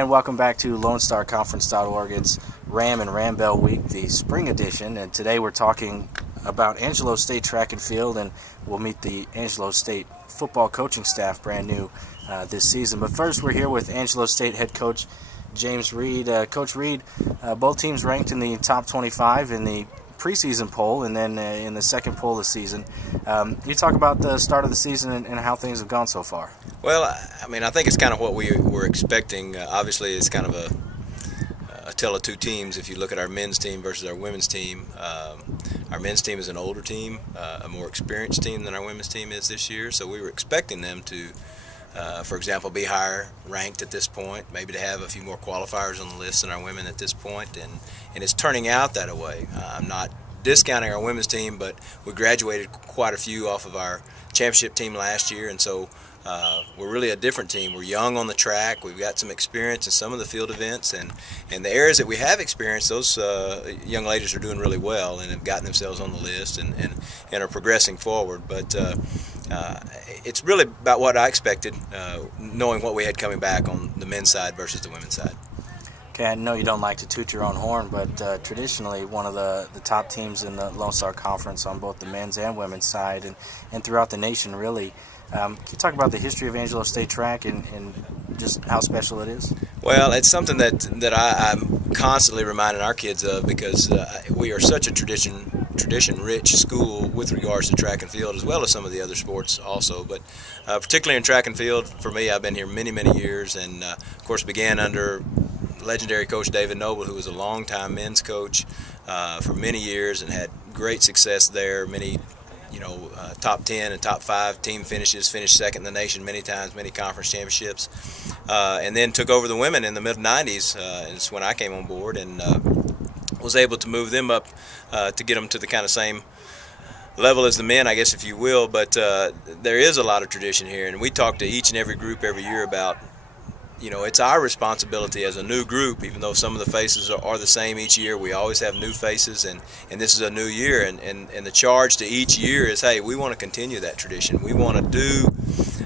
And welcome back to LoneStarConference.org. It's Ram and Rambelle Week, the spring edition, and today we're talking about Angelo State track and field, and we'll meet the Angelo State football coaching staff, brand new this season. But first, we're here with Angelo State head coach James Reed. Coach Reed, both teams ranked in the top 25 in the preseason poll, and then in the second poll this season. You talk about the start of the season and how things have gone so far. Well, I mean, I think it's kind of what we were expecting. Obviously, it's kind of a tale of two teams. If you look at our men's team versus our women's team, our men's team is an older team, a more experienced team than our women's team is this year. So we were expecting them to, for example, be higher ranked at this point, maybe to have a few more qualifiers on the list than our women at this point, and it's turning out that way. I'm not discounting our women's team, but we graduated quite a few off of our championship team last year, and so we're really a different team. We're young on the track. We've got some experience in some of the field events, and the areas that we have experienced, those young ladies are doing really well and have gotten themselves on the list and are progressing forward. But it's really about what I expected, knowing what we had coming back on the men's side versus the women's side. Okay, I know you don't like to toot your own horn, but traditionally one of the top teams in the Lone Star Conference on both the men's and women's side and throughout the nation, really. Can you talk about the history of Angelo State track and just how special it is? Well, it's something that I'm constantly reminding our kids of, because we are such a tradition-rich school with regards to track and field, as well as some of the other sports also. But particularly in track and field, for me, I've been here many, many years, and of course began under legendary coach David Noble, who was a longtime men's coach for many years and had great success there. Many, top 10 and top 5 team finishes, finished second in the nation many times, many conference championships, and then took over the women in the mid-90s. And it's when I came on board and was able to move them up to get them to the kind of same level as the men, I guess, if you will. But there is a lot of tradition here, and we talk to each and every group every year about, it's our responsibility as a new group, even though some of the faces are the same each year. We always have new faces, and this is a new year, and the charge to each year is, hey, we want to continue that tradition. We want to do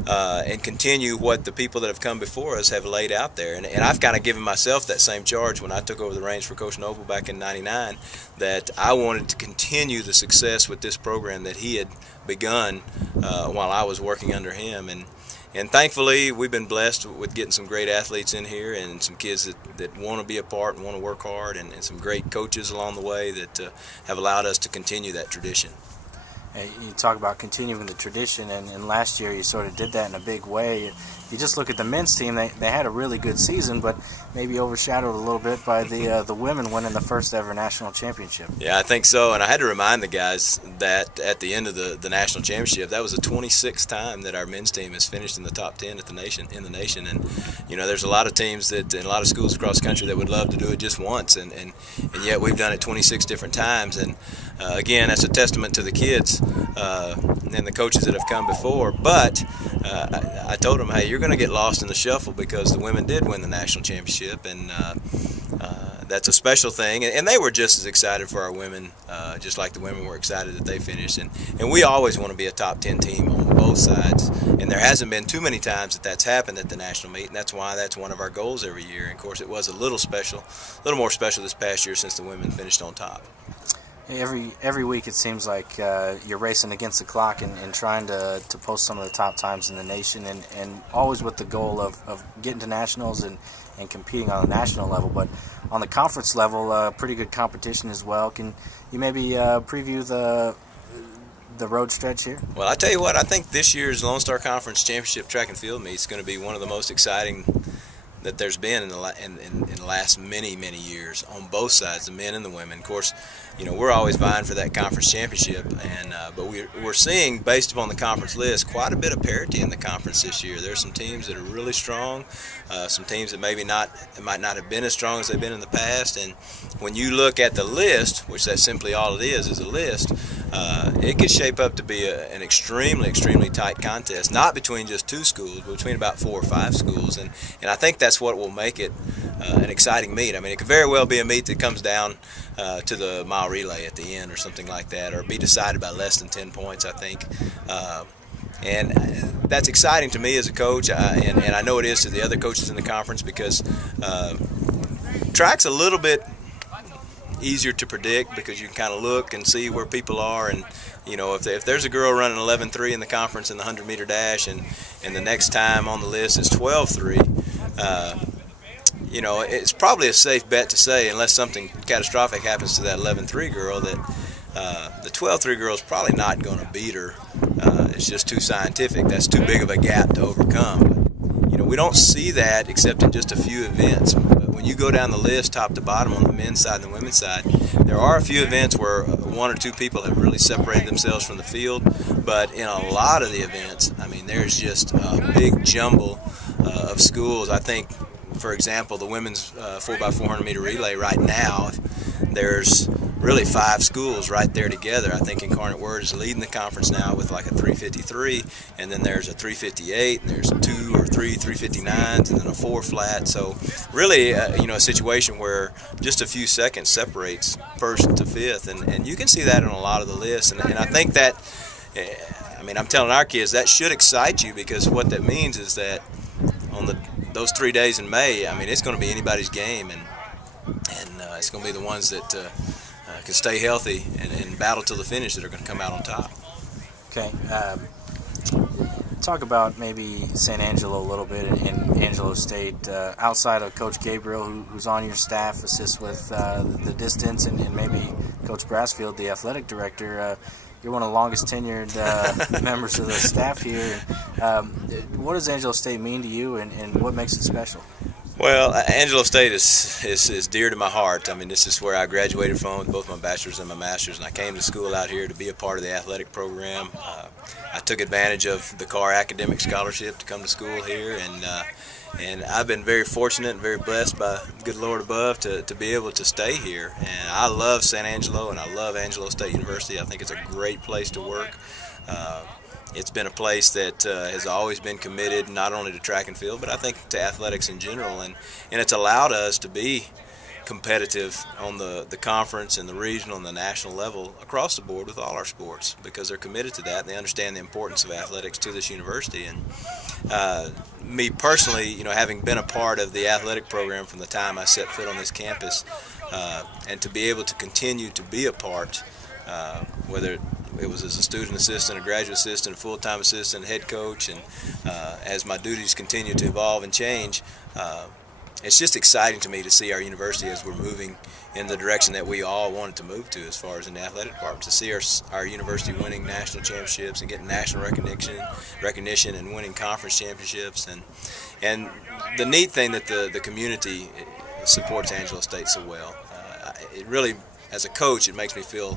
and continue what the people that have come before us have laid out there. And I've kind of given myself that same charge when I took over the reins for Coach Noble back in '99, that I wanted to continue the success with this program that he had begun while I was working under him. And thankfully, we've been blessed with getting some great athletes in here and some kids that want to be a part and want to work hard, and some great coaches along the way that have allowed us to continue that tradition. You talk about continuing the tradition, and last year you sort of did that in a big way. If you just look at the men's team, they had a really good season, but maybe overshadowed a little bit by the women winning the first ever national championship. Yeah, I think so, and I had to remind the guys that at the end of the national championship, that was the 26th time that our men's team has finished in the top 10 in the nation. And there's a lot of teams and a lot of schools across the country that would love to do it just once, and yet we've done it 26 different times. And again, that's a testament to the kids and the coaches that have come before. But I told them, hey, you're going to get lost in the shuffle because the women did win the national championship, and that's a special thing. And they were just as excited for our women, just like the women were excited that they finished. And we always want to be a top 10 team on both sides. And there hasn't been too many times that that's happened at the national meet, and that's why that's one of our goals every year. And of course, it was a little more special this past year since the women finished on top. Every week it seems like you're racing against the clock and trying to post some of the top times in the nation, and always with the goal of getting to nationals and competing on a national level. But on the conference level, pretty good competition as well. Can you maybe preview the road stretch here? Well, I tell you what, I think this year's Lone Star Conference Championship track and field meet is going to be one of the most exciting that there's been in the last many years on both sides, the men and the women. Of course, we're always vying for that conference championship, but we're seeing, based upon the conference list, quite a bit of parity in the conference this year. There's some teams that are really strong, some teams that might not have been as strong as they've been in the past. And when you look at the list, which that's simply all it is a list, it could shape up to be an extremely tight contest, not between just 2 schools, but between about 4 or 5 schools. And I think that's what will make it an exciting meet. I mean, it could very well be a meet that comes down to the mile relay at the end or something like that, or be decided by less than 10 points, I think. And that's exciting to me as a coach, and I know it is to the other coaches in the conference, because track's a little bit easier to predict, because you can kind of look and see where people are. And you know, if there's a girl running 11.3 in the conference in the 100-meter dash, and the next time on the list is 12.3, you know, it's probably a safe bet to say, unless something catastrophic happens to that 11.3 girl, that the 12.3 girl is probably not going to beat her. It's just too scientific. That's too big of a gap to overcome. But, you know, we don't see that except in just a few events. But when you go down the list, top to bottom, on the men's side and the women's side, there are a few events where one or two people have really separated themselves from the field. But in a lot of the events, I mean, there's just a big jumble of schools. I think, for example, the women's 4x400 meter relay right now, there's really 5 schools right there together. I think Incarnate Word is leading the conference now with like a 353, and then there's a 358, and there's 2 or 3 359s, and then a 4 flat. So really, you know, a situation where just a few seconds separates first to fifth, and you can see that in a lot of the lists. And I think that, I mean, I'm telling our kids that should excite you, because what that means is that on those 3 days in May, I mean, it's going to be anybody's game, and it's going to be the ones that can stay healthy and battle till the finish that are going to come out on top. Okay. Talk about maybe San Angelo a little bit, and Angelo State, outside of Coach Gabriel, who's on your staff, assists with the distance, and maybe Coach Brassfield, the athletic director. You're one of the longest tenured members of the staff here. What does Angelo State mean to you, and what makes it special? Well, Angelo State is dear to my heart. I mean, this is where I graduated from with both my bachelor's and my master's, and I came to school out here to be a part of the athletic program. I took advantage of the Carr Academic Scholarship to come to school here, and I've been very fortunate and very blessed by the good Lord above to be able to stay here. And I love San Angelo, and I love Angelo State University. I think it's a great place to work. It's been a place that has always been committed not only to track and field, but I think to athletics in general, and it's allowed us to be competitive on the conference and the regional and the national level across the board with all our sports, because they're committed to that and they understand the importance of athletics to this university. And me personally, you know, having been a part of the athletic program from the time I set foot on this campus, and to be able to continue to be a part, whether it was as a student assistant, a graduate assistant, a full-time assistant, head coach, and as my duties continue to evolve and change, it's just exciting to me to see our university as we're moving in the direction that we all wanted to move to as far as in the athletic department, to see our university winning national championships and getting national recognition and winning conference championships. And the neat thing that the community supports Angelo State so well. It really, as a coach, it makes me feel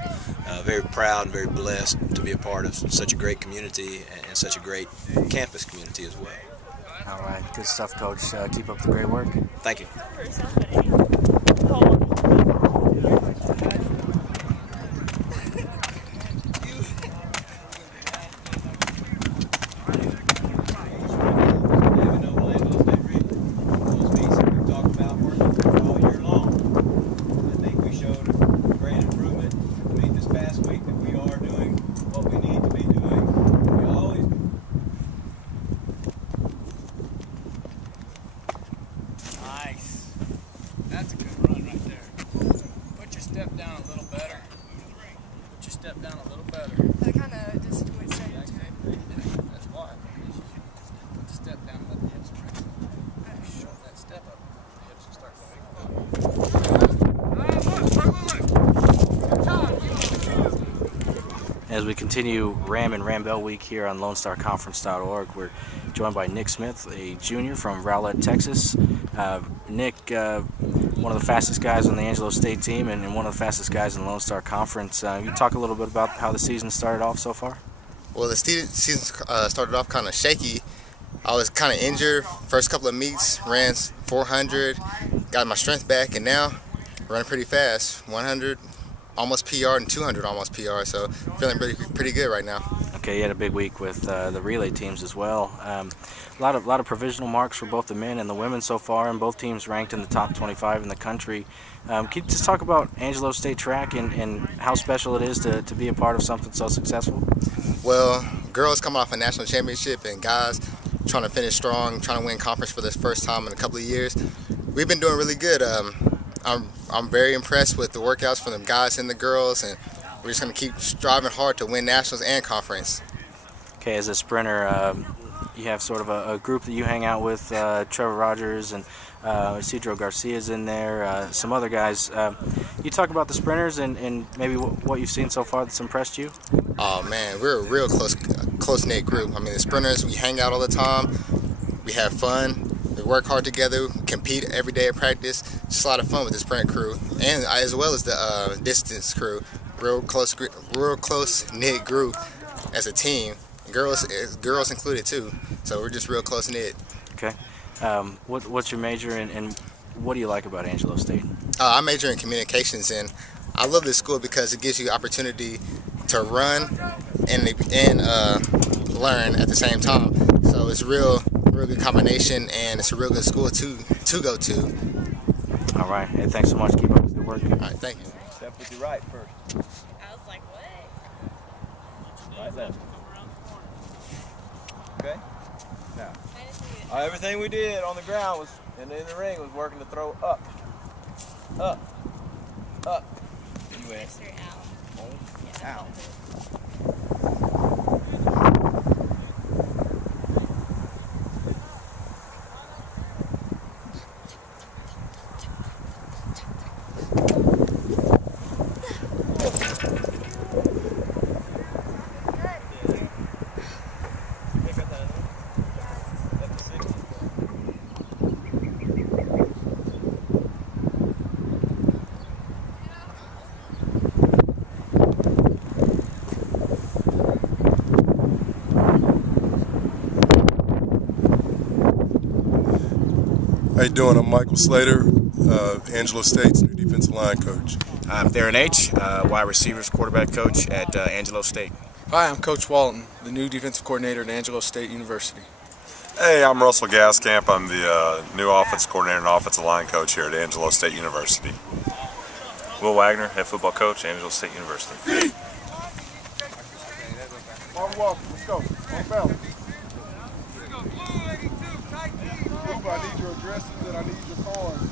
very proud and very blessed to be a part of such a great community and such a great campus community as well. All right, good stuff, Coach. Keep up the great work. Thank you. That's a good run right there. Put your step down a little better. Put your step down a little better. That kind of just went straight into it. That's why. Put the step down and let the hips press. Shorten that step up. The hips will start going. As we continue Ram and Rambelle Week here on LoneStarConference.org, we're joined by Nick Smith, a junior from Rowlett, Texas. Nick, one of the fastest guys on the Angelo State team and one of the fastest guys in the Lone Star Conference. You talk a little bit about how the season started off so far? Well, the season started off kind of shaky. I was kind of injured first couple of meets, ran 400, got my strength back, and now running pretty fast, 100 almost PR and 200 almost PR, so feeling pretty good right now. Okay, you had a big week with the relay teams as well. A lot of provisional marks for both the men and the women so far, and both teams ranked in the top 25 in the country. Can you just talk about Angelo State track and how special it is to be a part of something so successful? Well, girls coming off a national championship and guys trying to finish strong, trying to win conference for the first time in a couple of years. We've been doing really good. I'm very impressed with the workouts from the guys and the girls, and we're just going to keep striving hard to win nationals and conference. Okay, as a sprinter, you have sort of a group that you hang out with, Trevor Rogers and Isidro Garcia's in there, some other guys. You talk about the sprinters and maybe what you've seen so far that's impressed you? Oh man, we're a real close-knit group. I mean, the sprinters, we hang out all the time, we have fun, we work hard together, we compete every day at practice. Just a lot of fun with the sprint crew, and as well as the distance crew. Real close-knit group as a team. Girls included too. So we're just real close-knit. Okay. What's your major and what do you like about Angelo State? I major in communications, and I love this school because it gives you opportunity to run and learn at the same time. So it's real good combination, and it's a real good school to go to. All right. Hey, thanks so much. Keep up with the work. All right, thank you. Step with your right first. I was like, what? Right left. Okay. Now, everything we did on the ground was, and in the ring, was working to throw up, up, up. You went. Out. How you doing? I'm Michael Slater, Angelo State's new defensive line coach. I'm Theron H., wide receivers quarterback coach at Angelo State. Hi, I'm Coach Walton, the new defensive coordinator at Angelo State University. Hey, I'm Russell Gaskamp. I'm the new offensive coordinator and offensive line coach here at Angelo State University. Will Wagner, head football coach at Angelo State University. Mark Walker, let's go. Rambelle. I need your addresses and I need your cards.